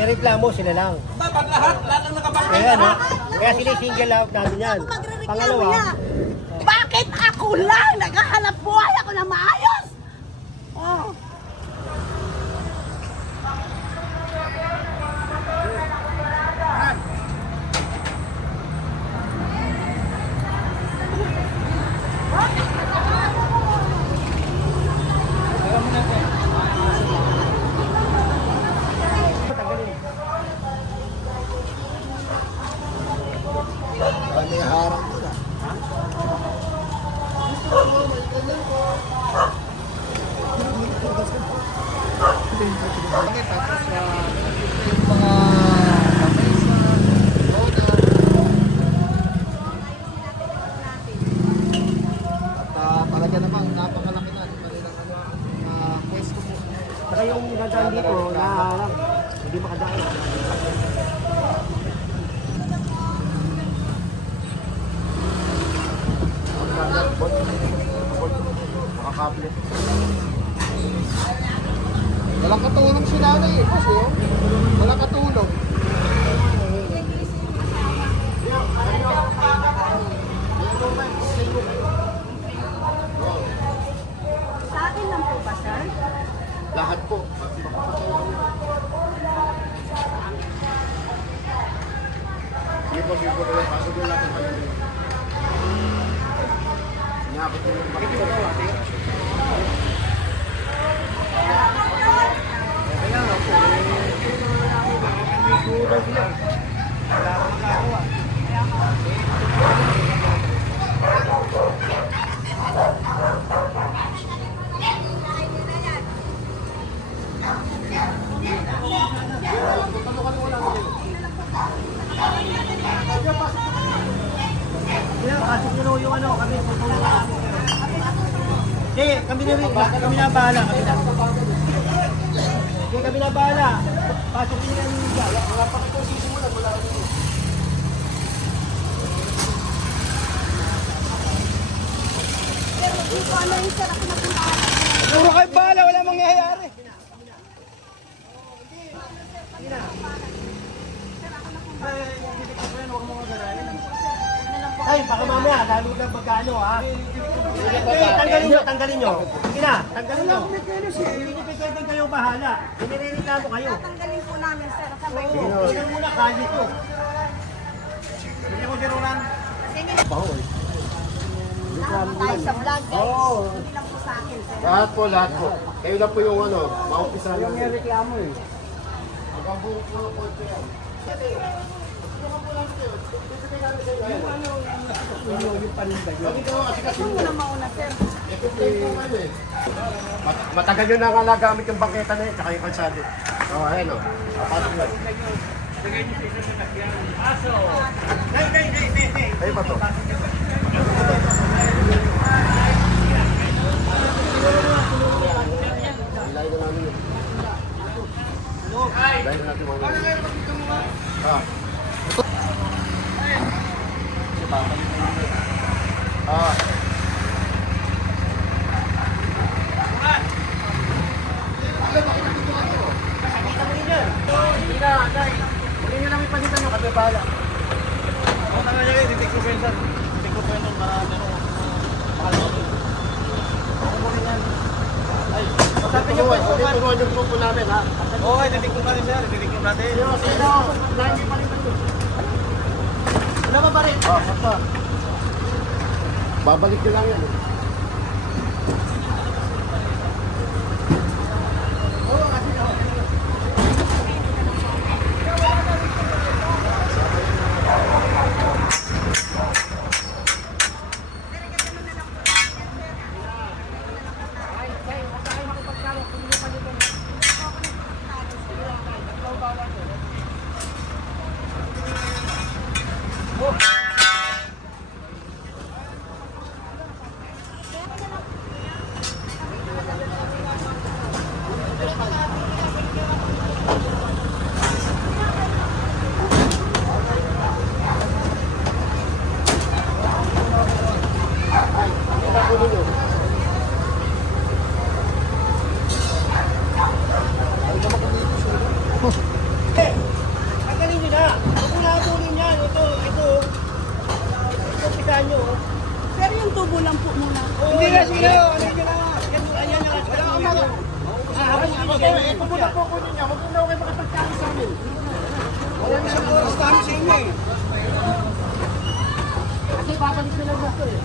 nireklamo sila lang. Dapat lahat lang nakabangkay. Kaya, no? Kaya sila single out natin yan. Pangalawa, bakit ako lang naghahanap buhay ako na maayos? Oh. May harang ko na. Bakit? Tapos yung mga kamay sa loader. At talaga namang napakalaki na yung kanilang pwesto mo. saka yung dadaan dito, naharang. Hindi makadaan. Makakapit. Walang katulong si nanay eh. Kasi walang katulong. Sa akin lang po ba, sir? Lahat po. Sige po, sige po. Pasok yung lahat ng kayo. Sinakot ko yung bakit ito ate? Kaya nga po, hindi ko daw sila. Wala akong nakakuha. Kaya, pasok nyo yung ano, kami tutulong namin. Hindi, kami na bahala. Hindi, kami na bahala. Pasok nyo yung ninja. Wala pa kayo sisimulan, wala rin. Pero hindi ko ano yung sir ako napuntahan. Puro kayo bahala, wala mangyayari. Ay, baka mamaya, lalo na magkano ha? Hindi, tanggalin nyo. Sige na, tanggalin nyo. Hindi pwede kayo bahala. Pinireklamo kayo. Tatanggalin po namin, sir. Sabay po. Tingnan muna, kalit nyo. Hindi ko siruran. Sige. baho eh. Lahat tayo sa vlog, guys. Oo. Hindi lang po sa akin, sir. Lahat po, lahat po. Kayo na po yung ano, maumpisa Yung namin. reklamo eh. Hanggang buong mga po ito yan. Yung paninda nyo. Bakit ako kasi kasi Ito na mauna, sir. matagal nyo na nga nagamit yung bangketa na yun, tsaka yung kalsado. Oo, ayan o. Papasok na. Ayun pa to. Ilayin na namin yun. Ilayin na natin mga Ah. Ah. Huwag nyo lang ipalitan yung kami bahala. Ako na nga yung titik ko pa yun, sir. Titik ko pa yun para Sabi nyo po, turuan yung grupo namin ha. Oo, titik ko natin, sir. Titik ko natin. Sino? Lahat yung palitan nyo. Wala pa pa rin. Basta. Babalik nyo lang yan. ito po na po ko niya. Huwag na kayo makapagkano sa amin. Wala isang oras kami sa inyo eh. Kasi babalik na lang ito eh.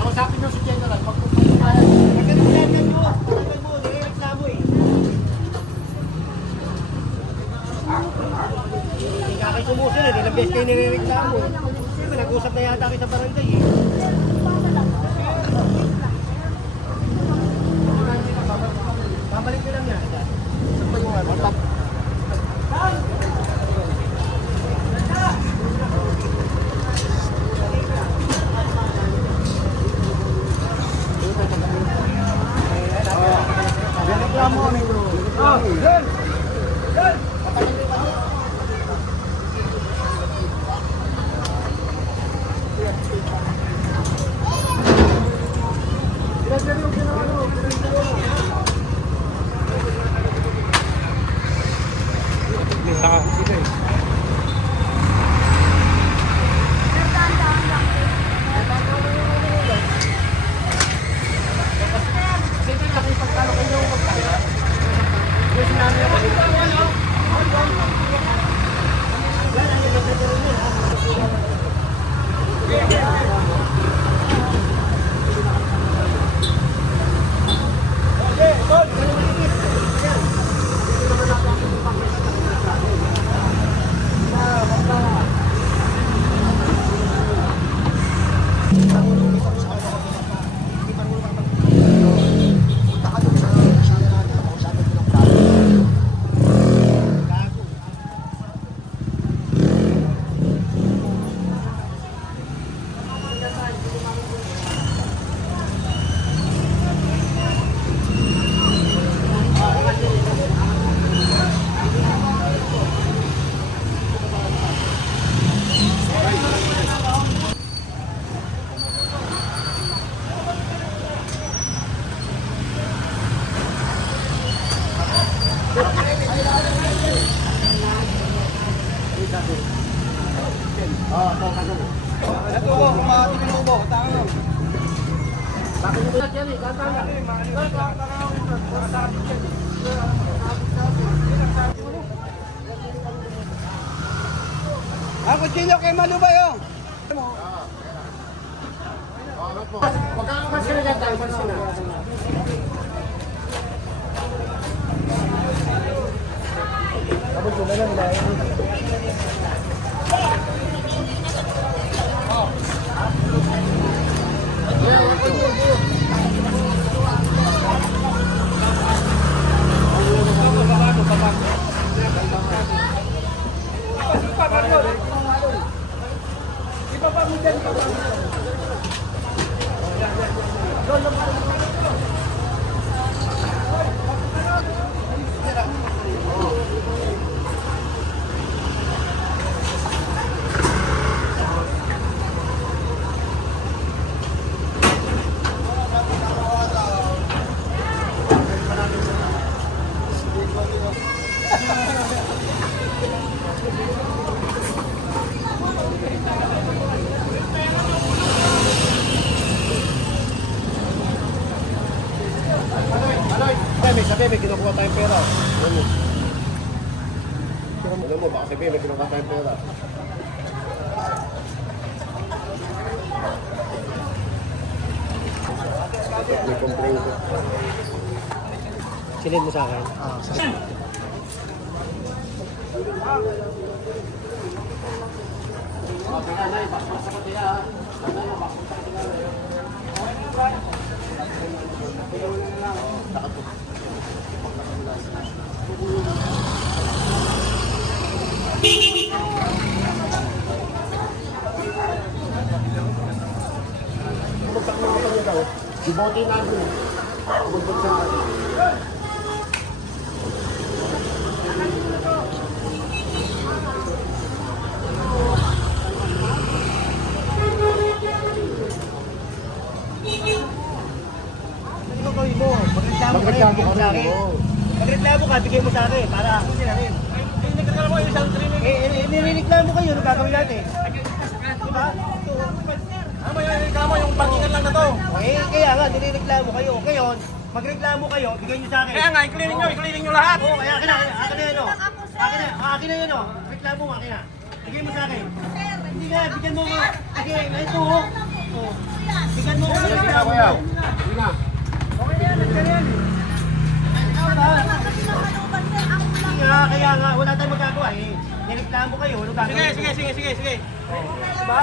Kausapin nyo si General. Tagal mo, nirereklamo eh. Hindi ka kayo sumusunod, ilang beses kayo nirereklamo. Siyempre, nag-usap na yata kayo sa barangay eh. Babalik ko lang yan. Reklamo kami bro. Yan! Yan! Ito po, kumati minubo. Tango. Ang kutsilyo kay Malubay oh. Huwag kang mas ka na dahil mas na. Tapos ko na lang dahil. May sabi, may kinukuha tayong pera. Alam mo, baka sabi, may kinukuha tayong pera. May complaint. Sinend mo sa akin. Ibote natin. Bubot sa natin. Ano ba gawin mo? Magreklamo ka rin, Magreklamo bigay mo ka sa rin, akin. oo. Magreklamo ka, bigay mo sa akin para ako sila rin. Nagkakalamo yung isang training. Nirereklamo kayo, ano gagawin natin? Diba? Ano ba yung reklamo? Yung parkingan lang na to. Eh, kaya nga, nireklamo kayo. Ngayon, magreklamo kayo, bigay nyo sa akin. Kaya nga, i-clearing nyo lahat. Oo, kaya akin na yan, o. Akin na yan, o. Reklamo mo, akin na. Bigay mo sa akin. Hindi nga, bigyan mo nga. Sige, ito, o. Oh. Bigyan mo nga. Reklamo mo. Sige na. Hindi nga, kaya nga, wala tayong magagawa eh. Nireklamo kayo, ano gagawin? Sige. Diba?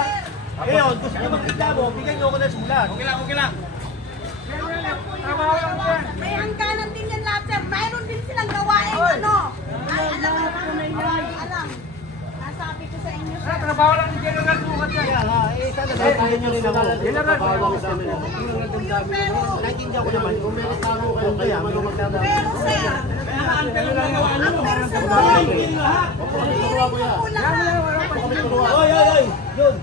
Ngayon, gusto nyo magreklamo, bigyan nyo ako ng sulat. Okay lang. May hangganan din yan lahat, sir. Mayroon din silang gawain, ano. Alam. Nasabi ko sa inyo, sir. Kaya nga, eh, sana naintindihan nyo rin ako. Bawal sa amin. Pero, Naintindihan ko naman. Kung may reklamo kayo, kayo magreklamo. pero, sir. Ang personal. Oy! Yun!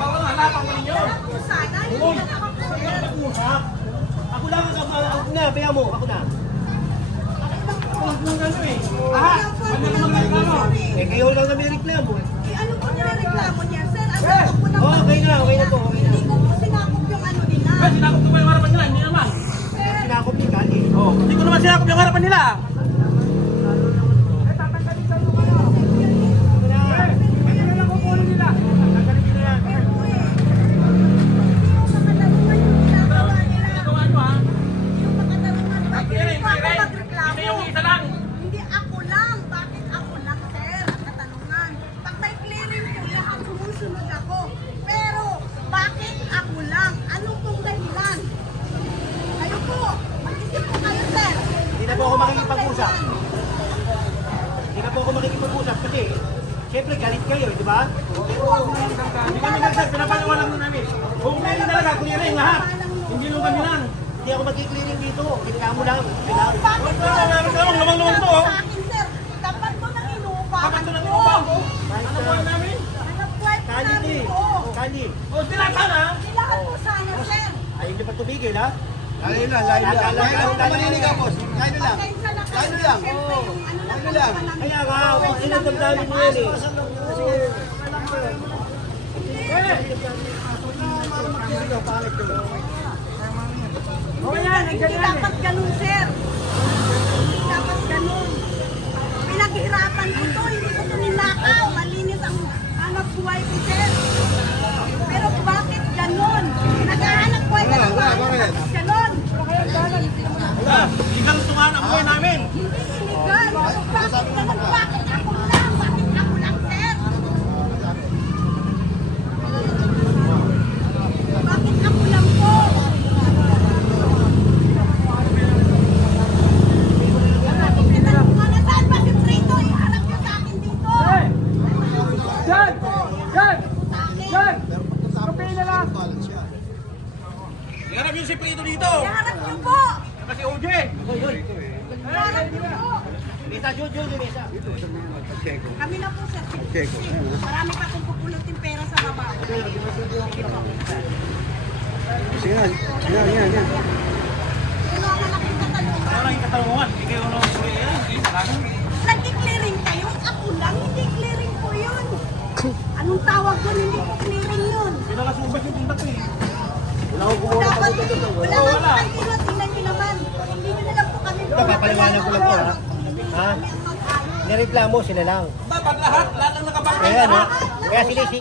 Bawal na lahat ang mali nyo. Sana, hindi na naman po, sir. Usap! Ako lang ang ako na, baya mo, ako na. Huwag mong gano'n eh. Aha! Ano naman reklamo? Eh, kayo lang na may reklamo. Eh, ano po nireklamo niya, sir? Ang sakop po ng Okay na to, okay na. Hindi ko po sinakop yung ano nila. Sinakop ko ba yung harapan nila? Hindi naman. Sinakop ni Kali. Hindi ko naman sinakop yung harapan nila. Ginagawa nyo ha? Yung makatarungan, bakit po ako magreklamo? Hindi yung isa lang. Hindi ako lang. Bakit ako lang, sir? Ang katanungan. Pag may clearing po, lahat sumusunod ako. Pero, bakit ako lang? Anong pong dahilan? Kayo po. Mag-isip po kayo, sir. Hindi na po ako makikipag-usap. Hindi na po ako makikipag-usap kasi siyempre galit kayo, di ba? Hindi po ako Hindi kami nagsas, pinapaliwanag mo namin. Kung clearing talaga, clearing lahat. Hindi nung kami lang. Hindi ako magki-clearing dito. Reklamo lang. Reklamo. Bakit po? Lumang-lumang to, oh. Sa akin, sir. Dapat po nang inuupahan Kapag ito lang ko. yung ko. Ano po namin? Hanap buhay po Kali namin eh. po. Kali. O, sila sana. Kailangan po sana, sir. Ayaw niyo pa tumigil, ha? Layo lang, layo lang. Layo lang. Layo lang. Pasensya na kayo. Layo lang. Siyempre, yung ano lang po lang. naman Kaya nga, kung sinadamdamin niyo yan eh. Hindi dapat ganun, sir. Hindi dapat ganun. Pinaghirapan ko to, hindi ko to ninakaw. Malinis ang hanap buhay ko, sir. Pero bakit ganun? Naghahanap buhay ka ng bakit ganun? Wala. Ikaw tungan ang buhay namin. Hindi illegal. Bakit ganun? Bakit ako lang? Bakit ako lang, sir? Bakit ako lang po? Saan ba si Prito? Iharap niyo sa akin dito. Yan! Yan! Kapihin na lang! Iharap yung si Prito dito. Iharap niyo po. Kasi OJ. Iharap niyo po. Mesa, Jun, mesa. Kami na po, sir. Marami pa kong pupulutin pera sa baba. Sige na, yan. Ano ang malaking katanungan? Wala yung katanungan. Hindi kayo nung Nag-clearing kayo? Ako lang, hindi clearing po yun. Anong tawag doon? Hindi po clearing yun. Pinalasubas yung punta ko eh. Dapat, wala nga kayo dito. Tingnan nyo naman. Hindi nyo na lang po kami. Ito, papaliwanag ko lang po, ha? Ha? Nireklamo sila lang. Dapat lahat ang nakapagpapalala. Kaya, no? Kaya sila